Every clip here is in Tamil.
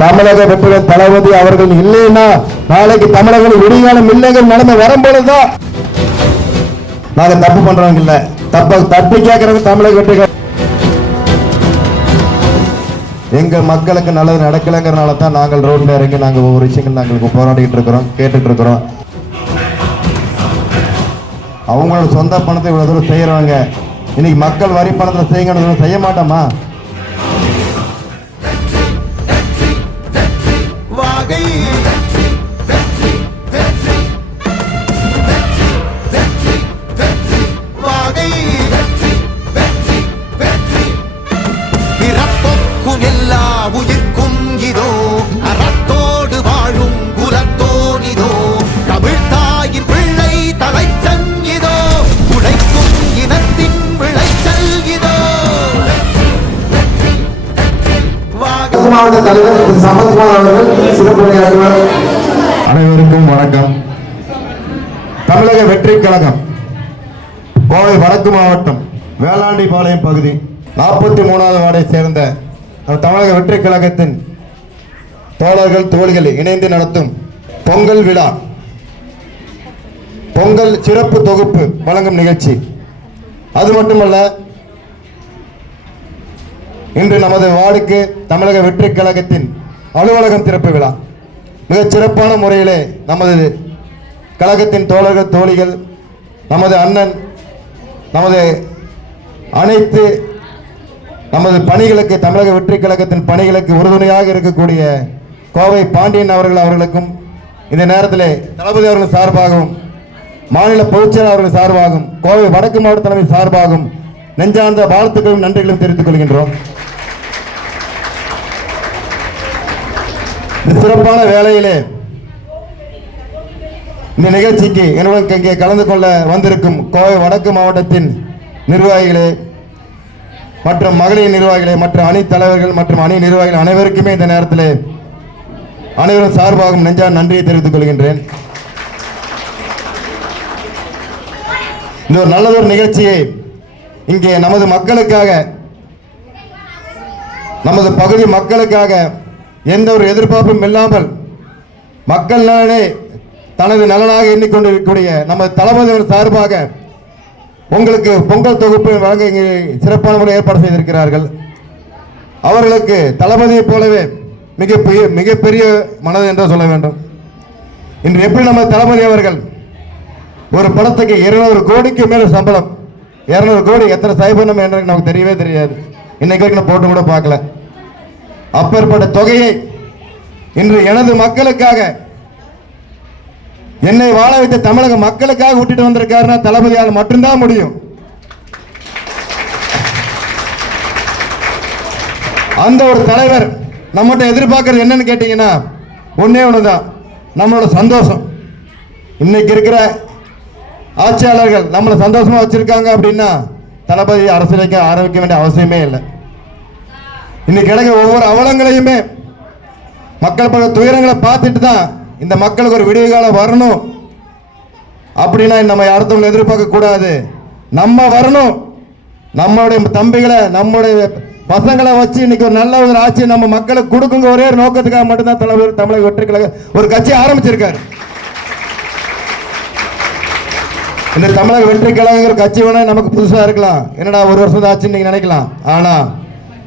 தமிழக வெற்றிகள் தளபதி அவர்கள் இல்லைன்னா நாளைக்கு தமிழக விடிகாலம் இல்லைகள் நடந்து வரும்பொழுதுதான் நாங்க தப்பு பண்றவங்க இல்ல, தப்ப தட்டி கேட்கறவங்க தமிழக வெற்றிகள். எங்க மக்களுக்கு நல்லது நடக்கலைங்கிறனால தான் நாங்கள் ரோட்ல இறங்கி நாங்கள் ஒவ்வொரு விஷயங்கள் நாங்கள் போராடிட்டு இருக்கிறோம், கேட்டுட்டு இருக்கிறோம். அவங்களோட சொந்த பணத்தை இவ்வளவு தூரம் செய்யறவங்க இன்னைக்கு மக்கள் வரி பணத்தை செய்யுங்க செய்ய மாட்டோமா? மாவட்ட தலைவர் சமத்குமார் அவர்கள் சிறப்புரையாற்றுவார். அனைவருக்கும் வணக்கம். தமிழக வெற்றி கழகம் கோவை வடக்கு மாவட்டம் வேளாண்டிபாளையம் பகுதி 43வது வார்டை சேர்ந்த தமிழக வெற்றி கழகத்தின் தோழர்கள் தோழிகள் இணைந்து நடத்தும் பொங்கல் விழா, பொங்கல் சிறப்பு தொகுப்பு வழங்கும் நிகழ்ச்சி. அது மட்டுமல்ல, இன்று நமது வார்டுக்கு தமிழக வெற்றி கழகத்தின் அலுவலகம் திறப்பு விழா மிகச் சிறப்பான முறையிலே நமது கழகத்தின் தோழர்கள் தோழிகள், நமது அண்ணன், நமது அனைத்து நமது பணிகளுக்கு தமிழக வெற்றி கழகத்தின் பணிகளுக்கு உறுதுணையாக இருக்கக்கூடிய கோவை பாண்டியன் அவர்களுக்கும் இந்த நேரத்தில் தளபதி அவர்கள் சார்பாகவும் மாநில பொதுச்செயலாளர் அவர்கள் சார்பாகவும் கோவை வடக்கு மாவட்ட தலைமை சார்பாகவும் நெஞ்சார்ந்த வாழ்த்துக்களும் நன்றிகளும் தெரிவித்துக் கொள்கின்றோம். இந்த சிறப்பான வேளையிலே இந்த நிகழ்ச்சிக்கு என்னுடன் இங்கே கலந்து கொள்ள வந்திருக்கும் கோவை வடக்கு மாவட்டத்தின் நிர்வாகிகளே மற்றும் மகளிர் நிர்வாகிகளே மற்றும் அணி தலைவர்கள் மற்றும் அணி நிர்வாகிகள் அனைவருக்குமே இந்த நேரத்தில் அனைவரும் சார்பாகவும் நெஞ்சார் நன்றியை தெரிவித்துக் கொள்கின்றேன். இந்த ஒரு நல்லதொரு நிகழ்ச்சியை இங்கே நமது மக்களுக்காக, நமது பகுதி மக்களுக்காக எந்த ஒரு எதிர்பார்ப்பும் இல்லாமல் மக்கள் நலனே தனது நலனாக எண்ணிக்கொண்டிருக்கக்கூடிய நமது தளபதி சார்பாக உங்களுக்கு பொங்கல் தொகுப்பு வழங்க இங்கே சிறப்பான முறை ஏற்பாடு செய்திருக்கிறார்கள். அவர்களுக்கு தளபதியை போலவே மிகப்பெரிய மனது என்று சொல்ல வேண்டும். இன்று எப்படி நம்ம தளபதி அவர்கள் ஒரு படத்துக்கு 200 கோடிக்கு மேல சம்பளம், 200 கோடி எத்தனை சைபனம் என்று நமக்கு தெரியவே தெரியாது. இன்னைக்கு வரைக்கும் நான் போட்டு கூட பார்க்கல. அப்பேற்பட்ட தொகையை இன்று எனது மக்களுக்காக, என்னை வாழ வைத்த தமிழக மக்களுக்காக விட்டுட்டு வந்திருக்காருன்னா தளபதியால் மட்டும்தான் முடியும். அந்த ஒரு தலைவர் நம்மகிட்ட எதிர்பார்க்கறது என்னன்னு கேட்டீங்கன்னா ஒன்னே ஒண்ணுதான், நம்மளோட சந்தோஷம். இன்னைக்கு இருக்கிற ஆட்சியாளர்கள் நம்மளை சந்தோஷமா வச்சிருக்காங்க அப்படின்னா தளபதி அரசியலுக்கு ஆரம்பிக்க வேண்டிய அவசியமே இல்லை. இன்னைக்கு கிடைக்கிற ஒவ்வொரு அவலங்களையுமே மக்கள் பல துயரங்களை பார்த்துட்டு தான் இந்த மக்களுக்கு ஒரு விடிவு காலம் வரணும் அப்படின்னா நம்ம அடுத்தவங்களை எதிர்பார்க்க கூடாது. நம்ம வரணும், நம்மளுடைய தம்பிகளை நம்முடைய பசங்களை வச்சு இன்னைக்கு ஒரு நல்ல ஒரு ஆட்சியை நம்ம மக்களுக்கு கொடுக்குங்க ஒரே ஒரு நோக்கத்துக்காக மட்டும்தான் தமிழக வெற்றி கழகம் ஒரு கட்சி ஆரம்பிச்சிருக்காரு. இந்த தமிழக வெற்றி கழகங்கிற கட்சி வேணா நமக்கு புதுசா இருக்கலாம், என்னடா ஒரு வருஷம் ஆச்சு நீங்க நினைக்கலாம். ஆனா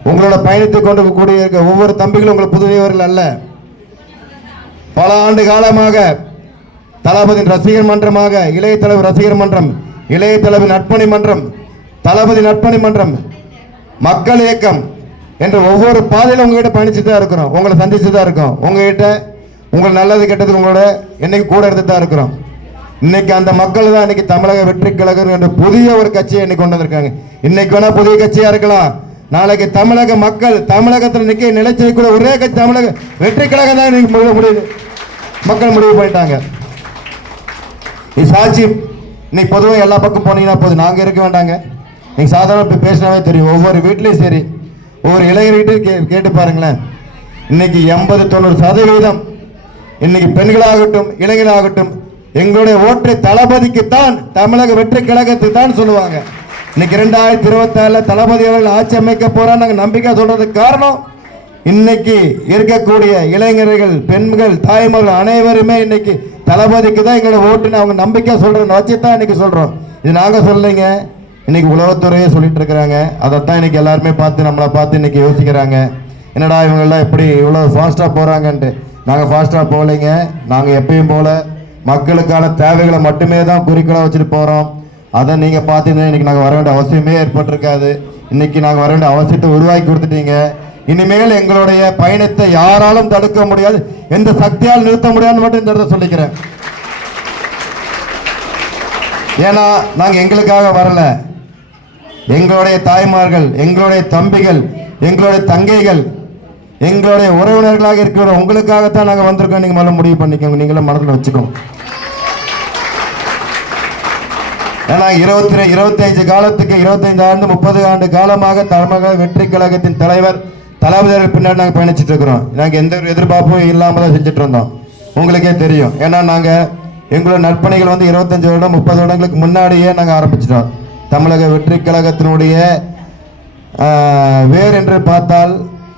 உங்களோட பயணத்தை கொண்டு கூடிய இருக்க ஒவ்வொரு தம்பிகளும் உங்களுக்கு புதுவையவர்கள் அல்ல. பல ஆண்டு காலமாக தளபதி ரசிகர் மன்றமாக, இளைய தலைவர் ரசிகர் மன்றம், இளைய தலைவர் நட்பணி மன்றம், தளபதி நட்பணி மன்றம், மக்கள் இயக்கம் என்ற ஒவ்வொரு பாதையிலும் உங்ககிட்ட பயணிச்சு தான் இருக்கிறோம், உங்களை சந்திச்சு தான் இருக்கோம். உங்ககிட்ட உங்கள் நல்லது கெட்டது உங்களோட என்னைக்கு கூட இருந்து தான் இருக்கிறோம். இன்னைக்கு அந்த மக்கள் தான் இன்னைக்கு தமிழக வெற்றி கழகம் என்ற புதிய ஒரு கட்சியை இன்னைக்கு கொண்டு வந்திருக்காங்க. இன்னைக்கு வேணா புதிய கட்சியா இருக்கலாம், நாளைக்கு தமிழக மக்கள் தமிழகத்தில் நிக்க நிலைச்சிருக்கிற ஒரே கட்சி தமிழக வெற்றி கழகம் தான் இன்னைக்கு முடிவு மக்கள் முடிவு பண்ணிட்டாங்க. இது சாட்சி. இன்னைக்கு பொதுவாக எல்லா பக்கம் போனீங்கன்னா போது நாங்க இருக்க வேண்டாங்க. நீங்க சாதாரண பேசினாவே தெரியும். ஒவ்வொரு வீட்லயும் சரி, ஒவ்வொரு இளைஞர்கிட்டையும் கேட்டு பாருங்களேன். இன்னைக்கு 80-90% இன்னைக்கு பெண்களாகட்டும் இளைஞராகட்டும் எங்களுடைய ஓட்டை தளபதிக்குத்தான், தமிழக வெற்றி கழகத்துக்கு தான் சொல்லுவாங்க. இன்னைக்கு 2024 தளபதி அவர்கள் ஆட்சி அமைக்க போறான்னு நம்பிக்கை சொல்றதுக்கு காரணம் இன்னைக்கு இருக்கக்கூடிய இளைஞர்கள், பெண்கள், தாய்மார்கள் அனைவருமே இன்னைக்கு தளபதிக்கு தான் எங்களோட ஓட்டுன்னு அவங்க நம்பிக்கை சொல்றேன்னு வச்சு தான் இன்னைக்கு சொல்றோம். இது நாங்க சொல்லலைங்க, இன்னைக்கு உளவுத்துறையே சொல்லிட்டு இருக்கிறாங்க. அதைத்தான் இன்னைக்கு எல்லாருமே பார்த்து நம்மளை பார்த்து இன்னைக்கு யோசிக்கிறாங்க, என்னடா இவங்கெல்லாம் எப்படி இவ்வளோ ஃபாஸ்ட்டாக போகிறாங்கன்ட்டு. நாங்கள் ஃபாஸ்ட்டாக போகலைங்க, நாங்கள் எப்பயும் போல மக்களுக்கான தேவைகளை மட்டுமே தான் குறிக்கோளாக வச்சுட்டு போகிறோம். அதை நீங்கள் பார்த்தீங்கன்னா இன்றைக்கி நாங்கள் வர வேண்டிய அவசியமே ஏற்பட்டிருக்காது. இன்றைக்கி நாங்கள் வர வேண்டிய அவசியத்தை உருவாக்கி கொடுத்துட்டீங்க. இனிமேல் எங்களுடைய பயணத்தை யாராலும் தடுக்க முடியாது, எந்த சக்தியால் நிறுத்த முடியாதுன்னு மட்டும் இந்த இடத்த சொல்லிக்கிறேன். ஏன்னா நாங்கள் எங்களுக்காக வரல, எங்களுடைய தாய்மார்கள், எங்களுடைய தம்பிகள், எங்களுடைய தங்கைகள், எங்களுடைய உறவினர்களாக இருக்கிற உங்களுக்காகத்தான் நாங்கள் வந்திருக்கோம். நீங்கள் முதல்ல முடிவு பண்ணிக்கோங்க, நீங்களும் மனதில் வச்சுக்கோங்க. ஏன்னா 25 காலத்துக்கு 25 ஆண்டு 30 ஆண்டு காலமாக தமிழக வெற்றி கழகத்தின் தலைவர் தளபதிகள் பின்னாடி நாங்கள் பயணிச்சுட்டு இருக்கிறோம். நாங்கள் எந்த ஒரு எதிர்பார்ப்பும் இல்லாமல் தான் செஞ்சுட்டு இருந்தோம். உங்களுக்கே தெரியும். ஏன்னா நாங்கள் எங்களோட நற்பணிகள் வந்து 25 வருடம் 30 வருடங்களுக்கு முன்னாடியே நாங்கள் ஆரம்பிச்சிட்டோம். தமிழக வெற்றி கழகத்தினுடைய வேர் என்று பார்த்தால்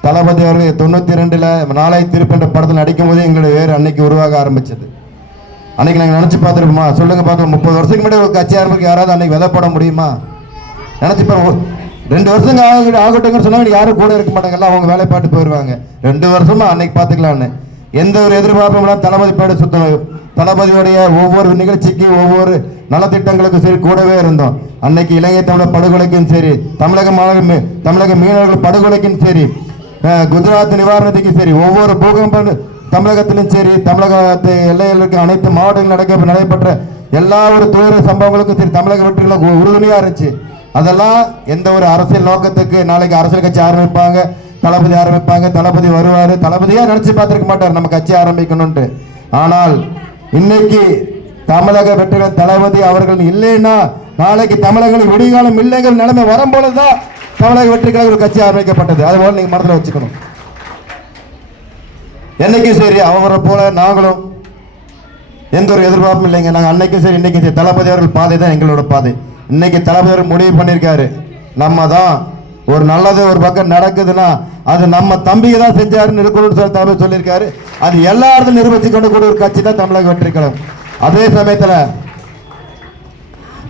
தளபதி அவர்கள் 92ல் நாளை திருப்பி என்ற படத்தில் நடிக்கும் போது எங்களுடைய வேர் அன்னைக்கு உருவாக ஆரம்பிச்சது. அன்னைக்கு நாங்கள் நினச்சி பார்த்துருப்போமா? சொல்லுங்க பார்க்கலாம். 30 வருஷத்துக்கு முன்னாடி ஒரு கட்சி ஆரம்பிக்க யாராவது அன்னைக்கு விதைப்பட முடியுமா? நினச்சிப்போம். 2 வருஷம் ஆகட்டுங்கன்னு சொன்னால் யாரும் கூட இருக்க மாட்டாங்கல்ல, அவங்க வேலை பாட்டு போயிடுவாங்க. 2 வருஷமா அன்னைக்கு பார்த்துக்கலான்னு எந்த ஒரு எதிர்பார்ப்பும் தளபதி பாடு சுத்தணும். தளபதியுடைய ஒவ்வொரு நிகழ்ச்சிக்கு ஒவ்வொரு நலத்திட்டங்களுக்கும் சரி கூடவே இருந்தோம். அன்னைக்கு இலங்கை தமிழர் படுகொலைக்கும் சரி, தமிழக மீனவர்கள் படுகொலைக்கும் சரி, குஜராத் நிவாரணத்துக்கும் சரி, ஒவ்வொரு பூகம்ப தமிழகத்திலும் சரி, தமிழகத்தை எல்லையில் இருக்க அனைத்து மாவட்டங்கள் நடைபெற்ற எல்லா ஒரு துயர சம்பவங்களுக்கும் சரி தமிழக வெற்றிகளும் உறுதுணையாக இருந்துச்சு. அதெல்லாம் எந்த ஒரு அரசியல் நோக்கத்துக்கு நாளைக்கு அரசியல் கட்சி ஆரம்பிப்பாங்க, தளபதி ஆரம்பிப்பாங்க, தளபதி வருவார், தளபதியாக நினச்சி பார்த்துருக்க மாட்டார் நம்ம கட்சி ஆரம்பிக்கணும்ட்டு. ஆனால் இன்னைக்கு தமிழக வெற்றிகள் தளபதி அவர்கள் இல்லைன்னா நாளைக்கு தமிழக விடிகாலம் இல்லைங்கிற நிலைமை வரும்போதுதான் தமிழக வெற்றிகள் ஒரு கட்சி ஆரம்பிக்கப்பட்டது. அதுபோல நீங்க மனதில் வச்சுக்கணும். என்னைக்கும் சரி அவரை போல நாங்களும் எந்த ஒரு எதிர்பார்ப்பும் இல்லைங்க. நாங்கள் அன்னைக்கும் சரி இன்னைக்கும் சரி தளபதி அவர்கள் பாதை தான் எங்களோட பாதை. இன்னைக்கு தளபதி அவர்கள் முடிவு பண்ணியிருக்காரு, நம்ம தான் ஒரு நல்லது ஒரு பக்கம் நடக்குதுன்னா அது நம்ம தம்பிக்கு தான் செஞ்சாருன்னு இருக்கணும்னு சொல்லி தளபதி சொல்லியிருக்காரு. அது எல்லா இடத்துல நிரூபிச்சு கொண்டு கூட ஒரு கட்சி தான் தமிழக வெற்றி கழகம். அதே சமயத்தில்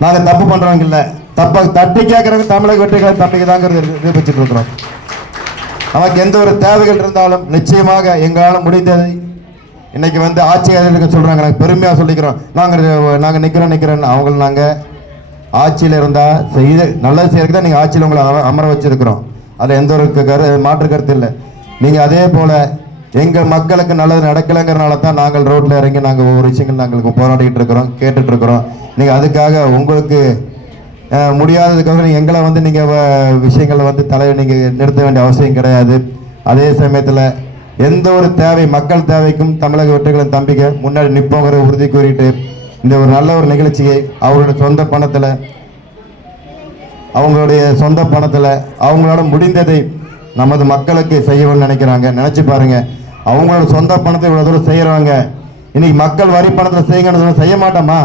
நாங்கள் தப்பு பண்றவங்க இல்லை, தப்ப தட்டி கேட்கறவங்க தமிழக வெற்றி கழகம் தம்பிக்கு தாங்கிறது நிரூபிச்சுட்டு இருக்கிறோம். நமக்கு எந்த ஒரு தேவைகள் இருந்தாலும் நிச்சயமாக எங்களால் முடிந்ததை இன்னைக்கு வந்து ஆட்சியாளர்கள் சொல்றாங்க, நாங்கள் பெருமையாக சொல்லிக்கிறோம், நாங்கள் நிற்கிறோம். அவங்களை நாங்கள் ஆட்சியில் இருந்தால் செய்து நல்லது செய்யறதுக்கு தான் நீங்கள் ஆட்சியில் உங்களை அமர வச்சிருக்கிறோம். அதில் எந்த ஒரு மாற்று கருத்து இல்லை. நீங்கள் அதே போல் எங்கள் மக்களுக்கு நல்லது நடக்கலைங்கிறனால தான் நாங்கள் ரோட்டில் இறங்கி நாங்கள் ஒவ்வொரு விஷயங்கள் நாங்கள் போராடிக்கிட்டு இருக்கிறோம், கேட்டுட்ருக்குறோம். நீங்கள் அதுக்காக உங்களுக்கு முடியாததுக்காக நீங்கள் எங்களை வந்து நீங்கள் விஷயங்களை வந்து நீங்கள் நிறுத்த வேண்டிய அவசியம் கிடையாது. அதே சமயத்தில் எந்த ஒரு தேவை மக்கள் தேவைக்கும் தமிழக வெற்றிகளின் தம்பிக்கை முன்னாடி நிற்போங்கிற உறுதி கூறிட்டு இந்த ஒரு நல்ல ஒரு நிகழ்ச்சியை அவங்களுடைய சொந்த பணத்தில் அவங்களோட முடிந்ததை நமது மக்களுக்கு செய்யணும்னு நினைக்கிறாங்க. நினச்சி பாருங்க, அவங்களோட சொந்த பணத்தை இவ்வளோ தூரம் செய்கிறவங்க இன்னைக்கு மக்கள் வரி பணத்தில் செய்யணும்னு செய்ய மாட்டோமா?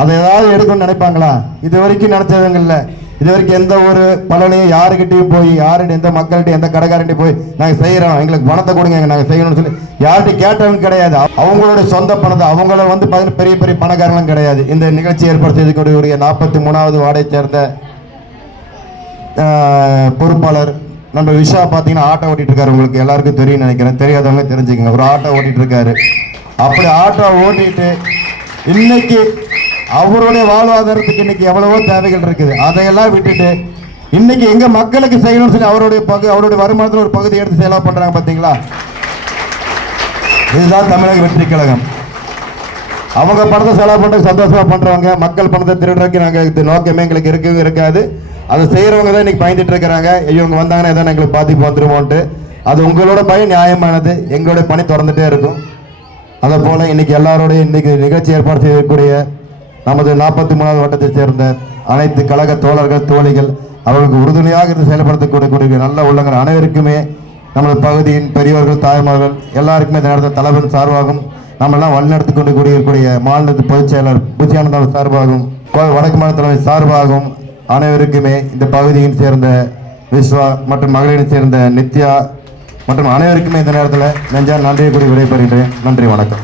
அதை ஏதாவது எடுக்கணும்னு நினைப்பாங்களா? இது வரைக்கும் நினைச்சவங்க இல்லை. இது வரைக்கும் எந்த ஒரு பலனையும் யாருக்கிட்டையும் போய் எந்த மக்கள்கிட்ட எந்த கடைக்காரன்ட்டையும் போய் நாங்கள் செய்கிறோம், எங்களுக்கு பணத்தை கொடுங்க நாங்கள் செய்யணும்னு சொல்லி யார்கிட்டையும் கேட்டவங்க கிடையாது. அவங்களோட சொந்த பணத்தை அவங்கள வந்து பெரிய பெரிய பணக்காரங்களும் கிடையாது. இந்த நிகழ்ச்சி ஏற்பாடு செய்யக்கூடிய 43வது வார்டை சேர்ந்த பொறுப்பாளர் நம்ம விஷா பார்த்தீங்கன்னா ஆட்டோ ஓட்டிட்டு இருக்காரு. உங்களுக்கு எல்லாருக்கும் தெரியும் நினைக்கிறேன், தெரியாதவங்க தெரிஞ்சுக்கங்க. ஒரு ஆட்டோ ஓட்டிட்டு இருக்காரு. அப்படி ஆட்டோ ஓட்டிட்டு இன்னைக்கு அவருடைய வாழ்வாதாரத்துக்கு இன்னைக்கு எவ்வளவோ தேவைகள் இருக்குது. அதையெல்லாம் விட்டுட்டு இன்னைக்கு எங்க மக்களுக்கு செய்யணும்னு சொல்லி அவருடைய வருமானத்தில் ஒரு பகுதி எடுத்து செலவு பண்றாங்க. பார்த்தீங்களா? இதுதான் தமிழக வெற்றி கழகம். அவங்க பணத்தை செலவு பண்ண சந்தோஷமா பண்றவங்க, மக்கள் பணத்தை திருடுறதுக்கு நாங்கள் நோக்கமே எங்களுக்கு இருக்காது. அதை செய்யறவங்க தான் இன்னைக்கு பயந்துட்டு இருக்கிறாங்க. இவங்க வந்தாங்கன்னா எதாவது எங்களுக்கு பாதிப்பு வந்துருமோன்ட்டு. அது உங்களோட பயம் நியாயமானது, எங்களுடைய பணி தொடர்ந்துட்டே இருக்கும். அதை போல இன்னைக்கு எல்லாரோடைய இன்னைக்கு நிகழ்ச்சி ஏற்பாடு செய்யக்கூடிய நமது 43வது வட்டத்தை சேர்ந்த அனைத்து கழக தோழர்கள் தோழிகள் அவர்களுக்கு உறுதுணையாக இருந்து செயல்படுத்தக்கூடிய நல்ல உள்ளங்கள் அனைவருக்குமே நமது பகுதியின் பெரியவர்கள் தாய்மார்கள் எல்லாருக்குமே இந்த நேரத்தில் தலைவர் சார்பாகும் நம்மெல்லாம் வழிநடத்தி கொண்டு கூடிய மாநில பொதுச் செயலர் பூச்சியானந்தர் சார்பாகும் வடக்கு மாநில தலைமை சார்பாகும் அனைவருக்குமே இந்த பகுதியின் சேர்ந்த விஸ்வா மற்றும் மகளிரை சேர்ந்த நித்யா மற்றும் அனைவருக்குமே இந்த நேரத்தில் நெஞ்சார் நன்றியை கூறி விடைபெறுகிறேன். நன்றி, வணக்கம்.